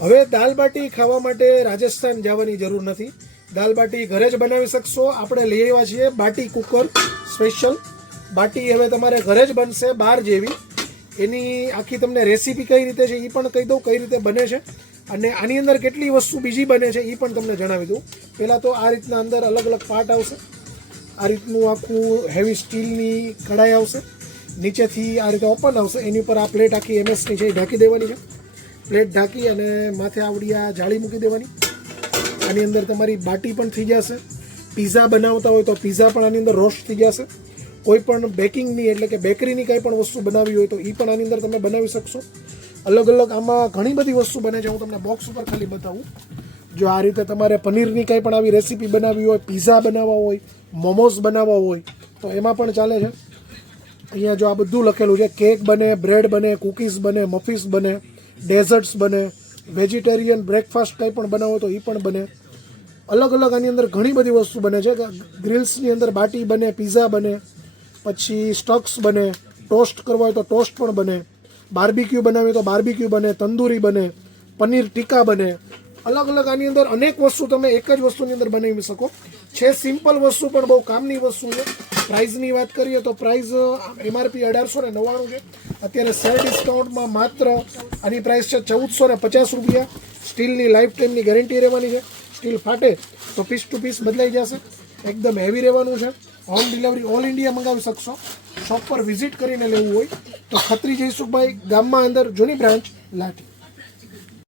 હવે દાલ બાટી ખાવા માટે રાજસ્થાન જવાની જરૂર નથી. દાલ બાટી ઘરે જ બનાવી શકશો. આપણે લઈ આવ્યા છીએ બાટી કુકર સ્પેશિયલ. બાટી હવે તમારે ઘરે જ બનશે બહાર જેવી. એની આખી તમને રેસીપી કઈ રીતે છે એ પણ કહી દઉં, કઈ રીતે બને છે, અને આની અંદર કેટલી વસ્તુ બીજી બને છે એ પણ તમને જણાવી દઉં. પહેલાં તો આ રીતના અંદર અલગ અલગ પાર્ટ આવશે. આ રીતનું આખું હેવી સ્ટીલની કઢાઈ આવશે. નીચેથી આ રીતે ઓપન આવશે. એની ઉપર આ પ્લેટ આખી એમએસની છે એ ઢાંકી દેવાની છે. પ્લેટ ઢાંકી અને માથે આવડી આ જાળી મૂકી દેવાની. આની અંદર તમારી બાટી પણ થઈ જશે. પીઝા બનાવતા હોય તો પીઝા પણ આની અંદર રોસ્ટ થઈ જશે. કોઈ પણ બેકિંગની એટલે કે બેકરીની કંઈ પણ વસ્તુ બનાવવી હોય તો એ પણ આની અંદર તમે બનાવી શકશો. અલગ અલગ આમાં ઘણી બધી વસ્તુ બને છે. હું તમને બોક્સ ઉપર ખાલી બતાવું. જો આ રીતે તમારે પનીરની કંઈ પણ આવી રેસીપી બનાવવી હોય, પીઝા બનાવવા હોય, મોમોઝ બનાવવા હોય તો એમાં પણ ચાલે છે. અહીંયા જો આ બધું લખેલું છે. કેક બને, બ્રેડ બને, કૂકીઝ બને, મફીસ બને, ડેઝર્ટ્સ બને, વેજીટેરિયન બ્રેકફાસ્ટ કંઈ પણ બનાવો તો એ પણ બને. અલગ અલગ આની અંદર ઘણી બધી વસ્તુ બને છે. ગ્રિલ્સની અંદર બાટી બને, પીઝા બને, પછી સ્ટક્સ બને, ટોસ્ટ કરવા હોય તો ટોસ્ટ પણ બને, બાર્બીક્યુ બનાવીએ તો બાર્બીક્યુ બને, તંદૂરી બને, પનીર ટીકા બને. અલગ અલગ આની અંદર અનેક વસ્તુ તમે એક જ વસ્તુની અંદર બનાવી શકો. છે સિમ્પલ વસ્તુ પણ બહુ કામની વસ્તુ છે. પ્રાઇઝની વાત કરીએ તો પ્રાઇઝ MRP 1899 છે. અત્યારે સેલ ડિસ્કાઉન્ટમાં માત્ર આની પ્રાઇસ છે 1450 રૂપિયા. સ્ટીલની લાઈફ ટાઈમની ગેરંટી રહેવાની છે. સ્ટીલ ફાટે તો પીસ ટુ પીસ બદલાઈ જશે. એકદમ હેવી રહેવાનું છે. હોમ ડિલિવરી ઓલ ઇન્ડિયા મંગાવી શકશો. શોપ પર વિઝિટ કરીને લેવું હોય તો ખત્રી જયસુખભાઈ ગામમાં અંદર જૂની બ્રાન્ચ લાઠી.